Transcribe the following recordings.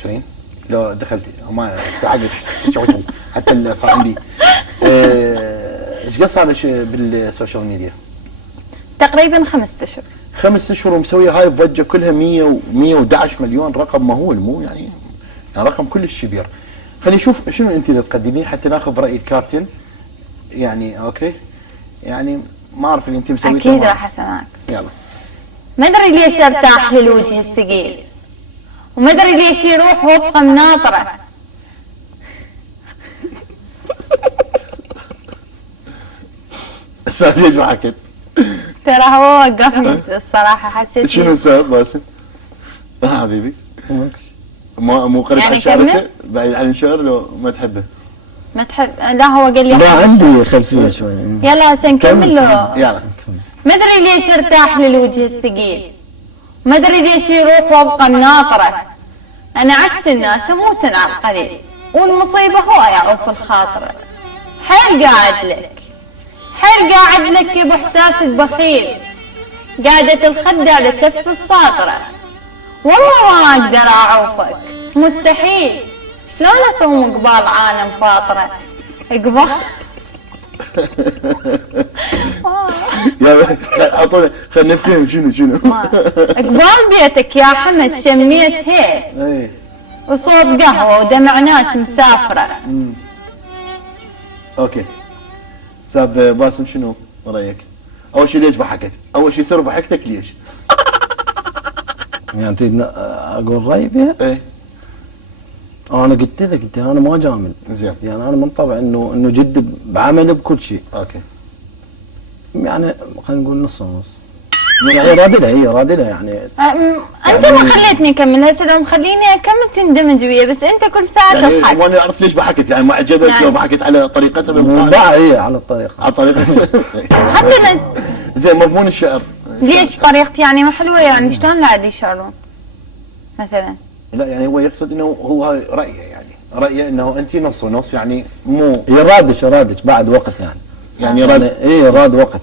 20 لو دخلت ما ساعدت حتى اللي صار عندي. ايش قد صار لك بالسوشيال ميديا؟ تقريبا 5 اشهر. 5 اشهر ومسويه هاي الضجه كلها 111 مليون، رقم مهول، مو يعني رقم كلش كبير. خلينا نشوف شنو انت اللي تقدميه حتى ناخذ راي الكابتن. يعني اوكي يعني ما اعرف اللي انت مسويته. اكيد راح اسمعك. يلا. ما ادري ليش ارتاح للوجه الثقيل، وما ادري ليش يروح وفقه مناطره. استاذ ليش ما حكيت؟ ترى هو وقفني الصراحه، حسيت شنو السبب باسم؟ حبيبي مو قريب يعني عن شعرته؟ بعيد عن الشعر لو ما تحبه؟ ما تحب؟ لا هو قال لي لا عندي خلفيه شوي. يلا هسه نكمل له. يلا. ما ادري ليش ارتاح للوجه الثقيل، ما ادري ليش يروح وفقه الناطره. انا عكس الناس اموت على القليل، والمصيبه هو يعوف الخاطر. حيل قاعد لك، حيل قاعد لك يا باحساسك بخيل، قاعدة الخد على كف الساطرة. والله ما اقدر اعوفك، مستحيل. شلون اصوم قبال عالم فاطرة؟ قبال يا اعطونا خلينا نفهم شنو قبال بيتك يا حمد شميت هيل ايه وصوت قهوة ودمع ناس مسافرة. اوكي. استاذ باسم شنو رايك؟ اول شيء ليش ضحكت؟ اول شيء سر ضحكتك ليش؟ يعني تريد اقول رايي بها؟ ايه انا قلت لك انا ما جامل. زين. يعني انا من طبع انه جد بعمل بكل شيء. اوكي. يعني خلينا نقول نص ونص. يعني رادلة يعني. انت ما خليتني اكمل، هسه لو مخليني اكمل تندمج ويا، بس انت كل ساعه يعني تضحك. وانا اعرف ليش ضحكت، يعني ما عجبك يعني لو ضحكت على طريقتها لا هي على الطريقه. على طريقه حتى زين مضمون الشعر. ليش طريقتي يعني ما حلوه؟ يعني شلون لا يشعرون مثلا؟ لا يعني هو يقصد انه هو هاي رايه، يعني رايه انه انت نص ونص، يعني مو هي رادش بعد وقت يعني راد. ايه راد وقت.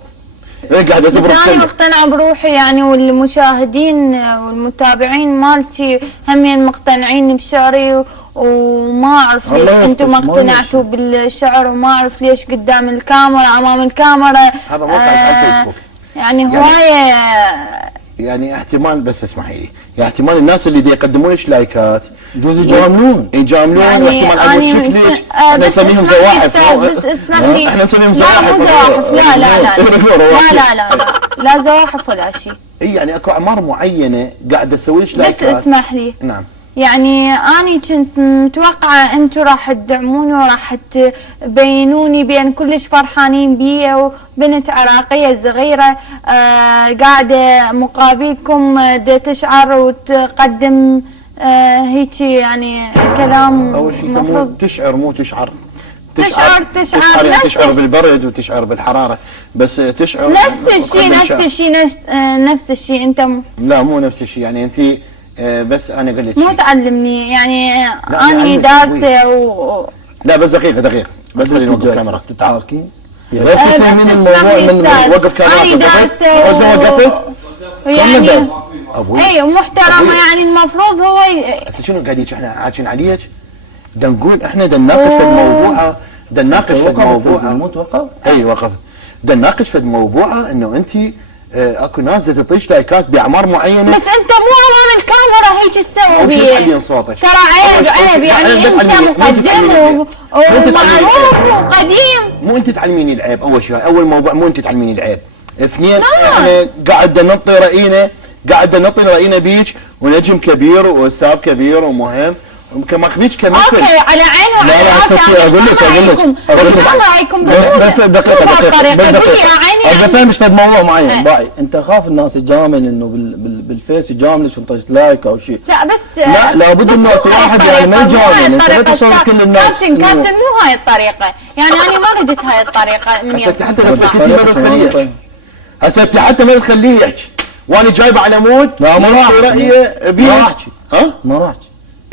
ايه قاعده بس تبرد. انا مقتنعه بروحي يعني، والمشاهدين والمتابعين مالتي همين مقتنعين بشعري، وما اعرف ليش انتم ما اقتنعتوا بالشعر، وما اعرف ليش قدام الكاميرا امام الكاميرا. هذا موقع على الفيسبوك. يعني هوايه يعني احتمال، بس اسمحي لي، يعني احتمال الناس اللي يقدمون لك لايكات يجوز يجاملون يعني واحتمال عجبك شكلك. احنا نسميهم زواحف. بس اسمح لي، احنا نسميهم لا زواحف. مو زواحف، لا زواحف ولا شيء. اي يعني اكو اعمار معينه قاعده تسوي لك لايكات. بس اسمح لي. نعم. يعني اني كنت متوقعه انتم راح تدعموني وراح تبينوني بين كلش فرحانين بي، وبنت عراقيه صغيره قاعده مقابلكم تشعر وتقدم هيك يعني كلام. اول شيء يسموه تشعر مو تشعر. تشعر يعني تشعر بالبرد وتشعر بالحراره، بس تشعر نفس الشيء انت لا مو نفس الشيء. يعني انت بس انا اقول لك مو تعلمني يعني. اني دارسه لا بس دقيقه بس خليني نوقف الكاميرا. تتعاركين بس تفهمين الموضوع من وقف كاميرا. وقفت يعني اي محترمه. يعني المفروض هو هسه شنو قاعدين احنا حاكين عليك؟ نقول احنا نناقش في الموضوع، نناقش في الموضوع. مو توقف؟ اي وقفت. نناقش في الموضوع انه انت اكو ناس تعطيك لايكات باعمار معينه. بس انت مو امام الكاميرا هيك تسوي بيه. ترى عيب يعني انت مقدم ومعروف وقديم. مو انت تعلميني العيب. اول شيء اول موضوع مو انت تعلميني العيب. اثنين احنا قاعده نعطي راينا بيك، ونجم كبير واستاذ كبير ومهم كما خبيج كمثل. اوكي على عيني وعلى راسي. اقول لك رايكم بس دقيقه عيني فاهم مش فد موضوع معين باعي. انت خاف الناس تجامل انه بالفيس يجاملك وانت لايك او شيء. لا بس لا لابد انه في واحد يعني ما يجامل. انت لا تصور كل الناس. كابتن مو هاي الطريقه، يعني انا ما ردت هاي الطريقه من حتى حتى ما تخليه يحكي، وانا جايبه على مود. لا ما راح احكي. ها ما راح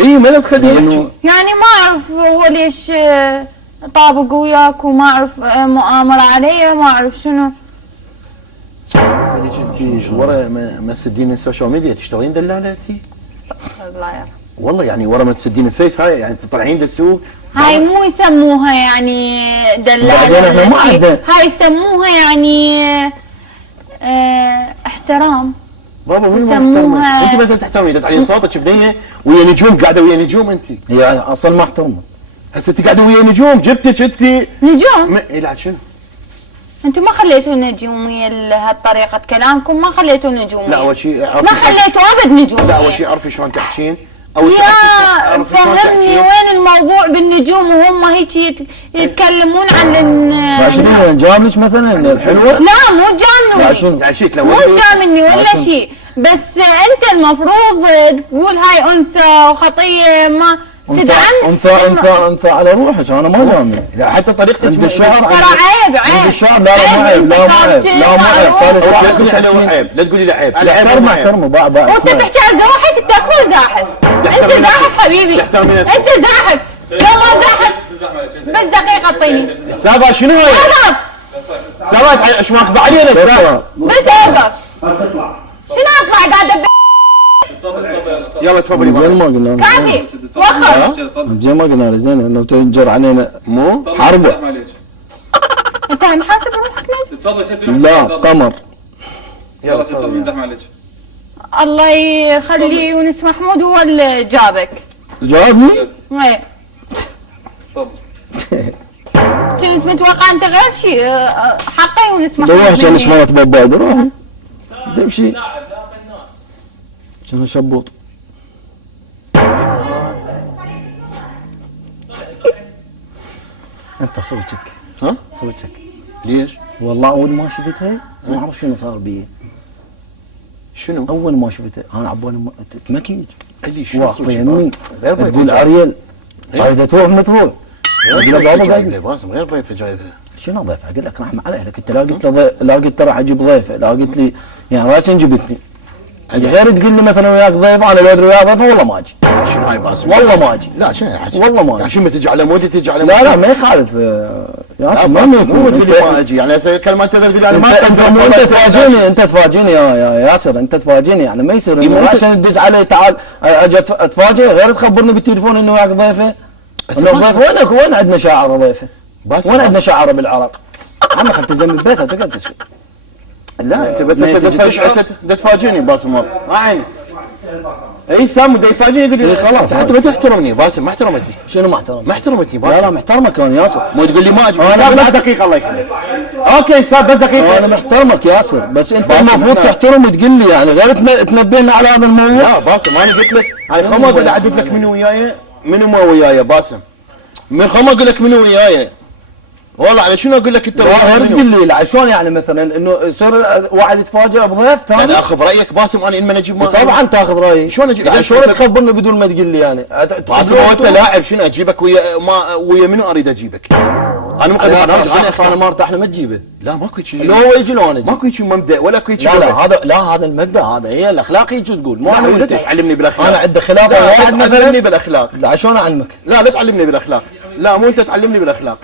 اي ما تخليه يحكي. يعني ما اعرف هو ليش طابق وياك، وما اعرف مؤامره علي، ما اعرف شنو. انت ورا ما تسدين السوشيال ميديا تشتغلين دلاله انت؟ الله يرحمه. والله يعني ورا ما تسدين الفيس هاي يعني تطلعين للسوق. هاي مو يسموها يعني دلالة بعدين إحنا ولا ما شي. عندنا. هاي يسموها يعني احترام. بابا من يسموها- انت بدك تحترمي تعلين صوتك بنيه ويا نجوم، قاعده ويا نجوم انت. هي اصلا ما احترمه. هسه انت قاعده ويا نجوم، جبتك انت نجوم. ايه لا شنو؟ انتم ما خليتوا نجومية هالطريقة كلامكم، ما خليتوا نجومية. لا اول شيء ما خليتوا ابد نجومية. لا اول شيء عرفي شلون تحكين. اول شيء يا عرفي شلون فهمني تحكين. وين الموضوع بالنجوم وهم هيك يتكلمون عن عشان هي جاملك مثلا الحلوه. لا مو جامني. عشان يعني شيء مو جامني ولا عشان- شيء، بس انت المفروض تقول هاي انثى وخطيه ما تدعم. انثى على روحك، انا ما جامل. لا حتى طريقتك عند الشعر ترى عيب عند عيب. الشعر لا ما عيب، لا ما عيب، لا ما عيب. صار لا الشعر تقولي عليه عيب، لا تقولي له عيب. العيب احترمه ما عيب. احترمه باع وانت تحكي عن زواحف، انت اكون زاحف. انت زاحف حبيبي، تحترمين نفسك. انت زاحف. لو ما زاحف بس دقيقه اعطيني. سابا شنو هاي؟ اوقف سابا ايش ماخذ علينا سابا. بس اوقف. شنو اطلع قاعده يلا تفضلي زين ما معي. قلنا له. كافي وقف. زين ما قلنا له زين انه تنجر علينا مو حربه. انت عم حاسب روحك نجم. تفضل سيدي. لا قمر. يلا تفضل نزحم عليك. الله يخلي يونس محمود هو اللي جابك. جاوبني. ايه تفضل. كنت متوقع انت غير شيء. حقي يونس محمود. روح كان مني. اسمه بابا روح تمشي كان شبوط. انت سوي تشك ها؟ سوي تشك. ليش؟ والله اول ما شفتها ما اعرف شنو صار بي. شنو؟ اول ما شفتها انا عبالي تمكيج اللي شنو واقفه يمين غير ضيفة تقول جاي. اريل إيه؟ اريد تروح مثروح. غير أقول له ضيفة بابا جايبة قاعد باسم، غير ضيفة جايبة. شنو ضيف؟ اقول لك رحمه عليه لك انت لا قلت له لا قلت راح اجيب ضيفه، لا قلت لي يعني راسي جبتني. غير تقول لي مثلا وياك ضيف انا لو ادري وياك ضيف والله ما اجي. شنو هاي باسم؟ والله ما اجي. لا شنو الحكي؟ والله ما أجي. عشان ما تجي على مودي تجي على لا لا ما يخالف لا ياسر باسم مو يكون. تقول لي ما اجي، يعني هسه كلمة انت تقول لي انا ما انت تفاجئني انت تفاجئني يا ياسر انت تفاجئني يعني ما يصير إيه، مو انه أنت- عشان تدز علي تعال اجي اتفاجئ غير تخبرني بالتليفون انه وياك ضيفه. بس انه ما- ضيف وينك وين عندنا شاعر ضيفه؟ باسم وين عندنا شاعر بالعراق؟ عمي خلت تزم ببيتها تقعد تسوي. لا انت بس ما هسه تجي تشعر. تفاجئني باسم والله ما عيني. اي سام بده يفاجئني يقول لي إيه، خلاص. حتى ما تحترمني باسم، ما احترمتني، شنو ما احترم؟ ما احترمتني لا لا باسم. محترمك كان ياسر. مو تقول لي ما اجي. لا، لا دقيقة الله يخليك. اوكي استاذ بس انا دقيقة. محترمك ياسر بس انت باسم المفروض إحنا- تحترم وتقول لي يعني غير تنبهنا على هذا الموضوع. لا باسم انا قلت لك هاي خم اقعد اعدد لك منو وياي منو ما وياي باسم. من خم اقول لك منو وياي. والله على شنو اقول لك انت لا وياي غير منو؟ تقول لي لا شلون يعني مثلا انه يصير واحد يتفاجئ بضيف ثاني. لا اخذ رايك باسم انا لما اجيب ما طبعا تاخذ رايي. شلون أجي- يعني إذا شلون أنت- تخبرني بدون ما تقول لي يعني باسم هو انت لاعب شنو اجيبك ويا ما ويا منو اريد اجيبك؟ انا مو قادر انا ما ارتاح لما تجيبه. لا ماكو شيء لو هو يجي لو انا اجي. ماكو شيء مبدا ولا اكو شيء لا لا هذا لا هذا المبدا هذا هي الاخلاق هيك تقول مو انا لا وانت. تعلمني بالاخلاق. انا عندي خلاف لا واحد تعلمني مثلا. بالاخلاق. لا شلون اعلمك؟ لا لا تعلمني بالاخلاق. لا مو انت تعلمني بالاخلاق.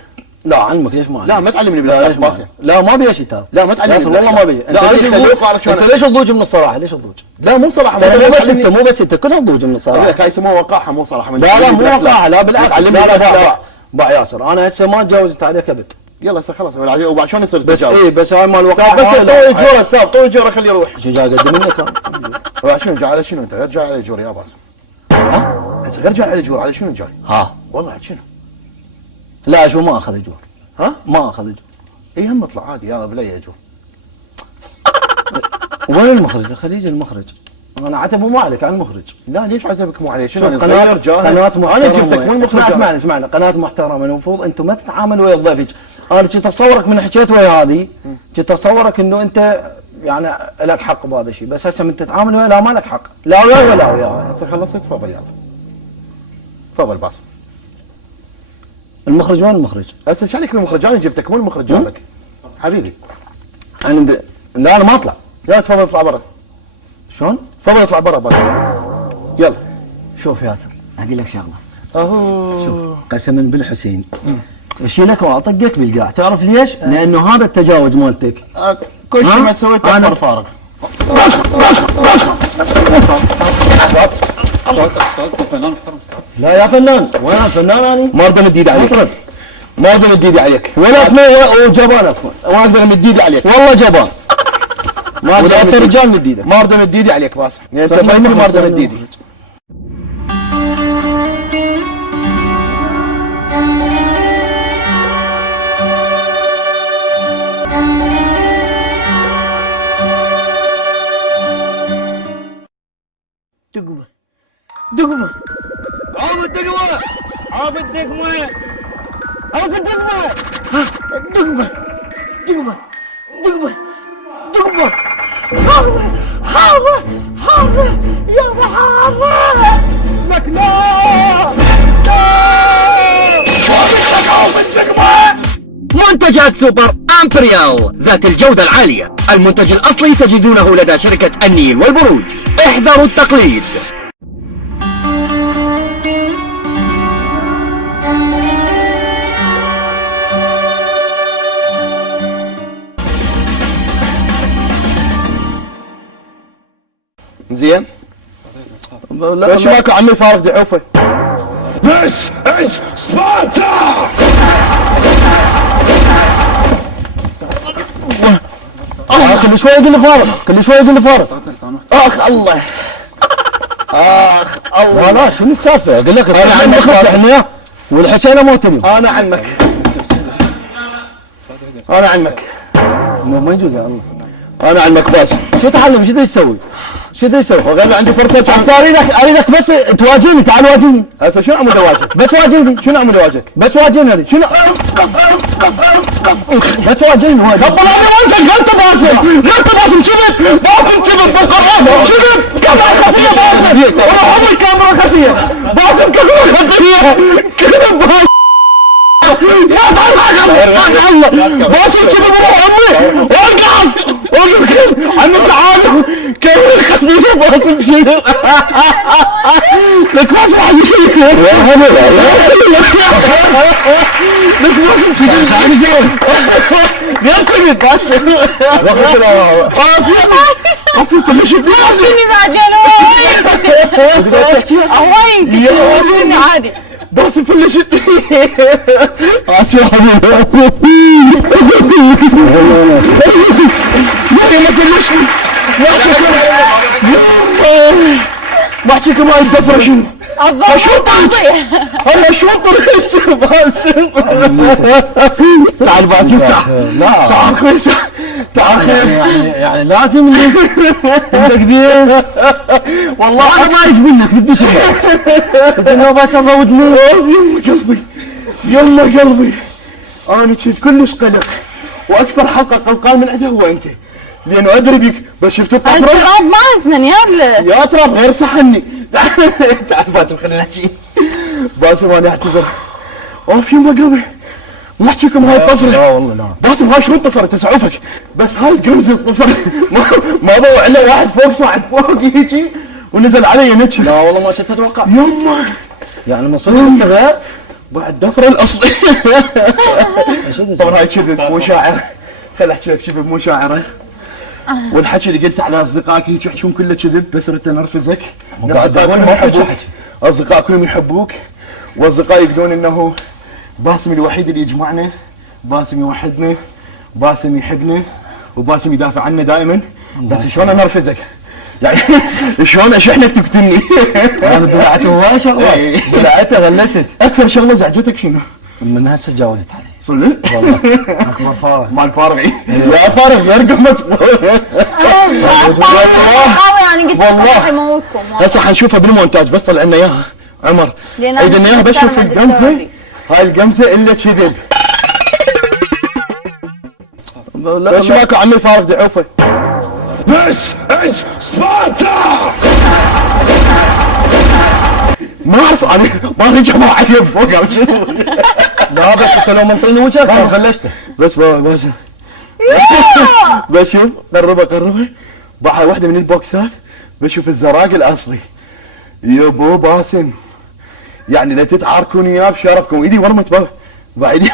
لا اعلمك ليش ما أعلمك؟ لا ما تعلمني لا بالاخلاق ليش ما باسم. أعلمك؟ لا ما ابي شيء ترى. لا ما تعلمني ياسر والله ما ابي. لا انا ليش خلوق تضوج؟ على شلون انت ليش تضوج من الصراحه؟ ليش تضوج؟ لا مو صراحه ترى مو بس تعلمني- انت مو بس انت كلنا تضوج من الصراحه. هاي يسموها وقاحه مو صراحه. لا لا مو بالأخلاق. وقاحه لا بالعكس. تعلمني لا لا بالاخلاق. باع ياسر انا هسه ما تجاوزت عليك ابد. يلا هسه خلاص وبعد شلون يصير بس تجاوز؟ ايه بس هاي مال الوقاحه. بس طوي جوره استاذ طوي جوره خليه يروح. شو جاي اقدم منك انا؟ وبعد شنو جاي على شنو انت غير جاي على جور يا باسم؟ ها؟ هسه غير جاي على جور على شنو جاي؟ ها والله على شنو؟ لا شو ما اخذ اجور. ها؟ ما اخذ اجور. اي هم اطلع عادي يلا بلا اجور. وين المخرج؟ خليج المخرج. انا عتب مو عليك عن المخرج. لا ليش عتبك مو عليه؟ شنو شوف انا قناة صغير جاهل. قناة محترمة. انا جبتك وين المخرج؟ اسمعني اسمعني قناة محترمة المفروض انتم ما تتعاملوا ويا ضيفك. انا كنت اتصورك من حكيت ويا هذه كنت اتصورك انه انت يعني لك حق بهذا الشيء بس هسه من تتعامل ويا لا ما لك حق لا وياي ولا وياي. هسه خلصت تفضل يلا. تفضل باسم. المخرج وين المخرج؟ هسه ايش عليك بالمخرج؟ انا جبتك مو المخرج جابك. حبيبي عند لا انا ما اطلع. يلا تفضل اطلع برا. شلون؟ تفضل اطلع برا باسم. يلا. شوف ياسر اقول لك شغله. اهو شوف قسما بالحسين اشيلك واطقك بالقاع تعرف ليش؟ لانه هذا التجاوز مالتك. كل شيء ها؟ ما سويته أنا- اكبر فارغ. صوت فنان محترم. لا يا فنان، وين فنان اني؟ ما اقدر امد ايدي عليك، مطرب. ما اقدر امد ايدي عليك، ولا اسمه وجبان اصلا، ما اقدر امد ايدي عليك، والله جبان. ما ولا انت أمد إيدي. رجال مد ايدك. ما اقدر امد ايدي عليك باسم، يعني انت صحيح، بيني ما اقدر صحيح. امد ايدي. دقمه دقمه عوف الدقمه، عوف الدقمه، عوف الدقمه، ها دقمه دقمه دقمه دقمه، حارة حارة حارة يا حارة لك لا منتجات سوبر امبريال ذات الجودة العالية. المنتج الأصلي تجدونه لدى شركة النيل والبروج. احذروا التقليد. زين لا ليش ماكو عمي فارغ دعوفه؟ This is Sparta! كل شوي يقول لي فارغ، كل شوي يقول لي فارغ. اخ الله، اخ الله، لا شنو السالفه؟ اقول لك أنا عمك نخلص احنا والحسينه مو تبي. انا عمك، انا عمك، ما يجوز يا الله. انا عمك باسم. شو تعلم؟ شو تدري تسوي؟ شو تدري تسوي؟ وغير عندي فرصه هسه اريدك بس تواجهني، تعال واجهني. هسه شنو اعمل اواجهك؟ بس واجهني. شنو اعمل اواجهك؟ بس واجهني هذه. شنو؟ بس واجهني واجهني. قبل هذا وجهك غلط باسم، غلط باسم، كذب باسم، كذب بالقران، كذب كاميرا خفيه باسم، والله عمري كاميرا خفيه باسم، كاميرا خفيه، كذب باسم. يا الله باسم كذب والله عمي، وقف وقف عمي تعال، كاميرا خفيه باسم كذب. لك باسم حبيبي يا هلا لك باسم كذب تعال جاي يرتبط باسم عفوا كل شيء شنو بعدين وين وين عادي. باسم فلشت بحكيك ما يدفر شنو انا شوطر باسم تعال باسم تعال لا تعال خوي تعال يعني لازم انت كبير. والله انا ما اعرف منك بدي شيء. قلت له بس ازود لي. يما قلبي يما قلبي، انا كنت كلش قلق، واكثر حلقه قلقان من عندها هو انت، لانه ادري بيك بس شفت الطفره التراب ما ازمن يا ابله. يا ترى غير صحني. تعال باسم خلينا نحكي. باسم انا اعتذر، اوف يما قلبي ما احكيكم هاي لا الطفره. والله لا. باسم هاي شو الطفره تسعفك، بس هاي قمزه الطفر ما ضوع الا واحد فوق صعد فوق هيجي ونزل علي نتش. لا والله ما كنت اتوقع. يما يعني من صدق انت غير. بعد دفر الاصلي. طبعا هاي كذب مو شاعر، خل احكي لك كذب مو شاعره. والحكي اللي قلت على اصدقائك هيك يحكون كله كذب، بس ردت نرفزك. قاعد أقول ما يحبوك. اصدقاء كلهم يحبوك، واصدقائي يقولون انه باسم الوحيد اللي يجمعنا، باسم يوحدنا، باسم يحبنا، وباسم يدافع عنا دائما. بس شلون انرفزك؟ يعني شلون اشحنك تقتلني؟ انا بلعته هواي شغلات. بلعته غلست. اكثر شغله زعجتك شنو؟ من هسه تجاوزت علي. صدق؟ والله. ما فارغ. مال فارغي يا فارغ يرقم يعني قلت والله. راح يموتكم. هسه حنشوفها بالمونتاج، بس طلع لنا اياها عمر، لأن اذا أنا اياها بس شوف مستغربة القمزه، الستوري. هاي القمزه الا كذب. ليش ماكو عمي فارغ دعوفه؟ This is Sparta! ما اعرف انا ما رجع ما عيب فوق أو شيء. لا بس انت لو منطيني وجهك ما فلشته. بس بس شوف قربها بحر واحده من البوكسات، بشوف الزراق الاصلي. يبو باسم يعني لا تتعاركون اياه بشرفكم، ايدي ورمت بعد ايدي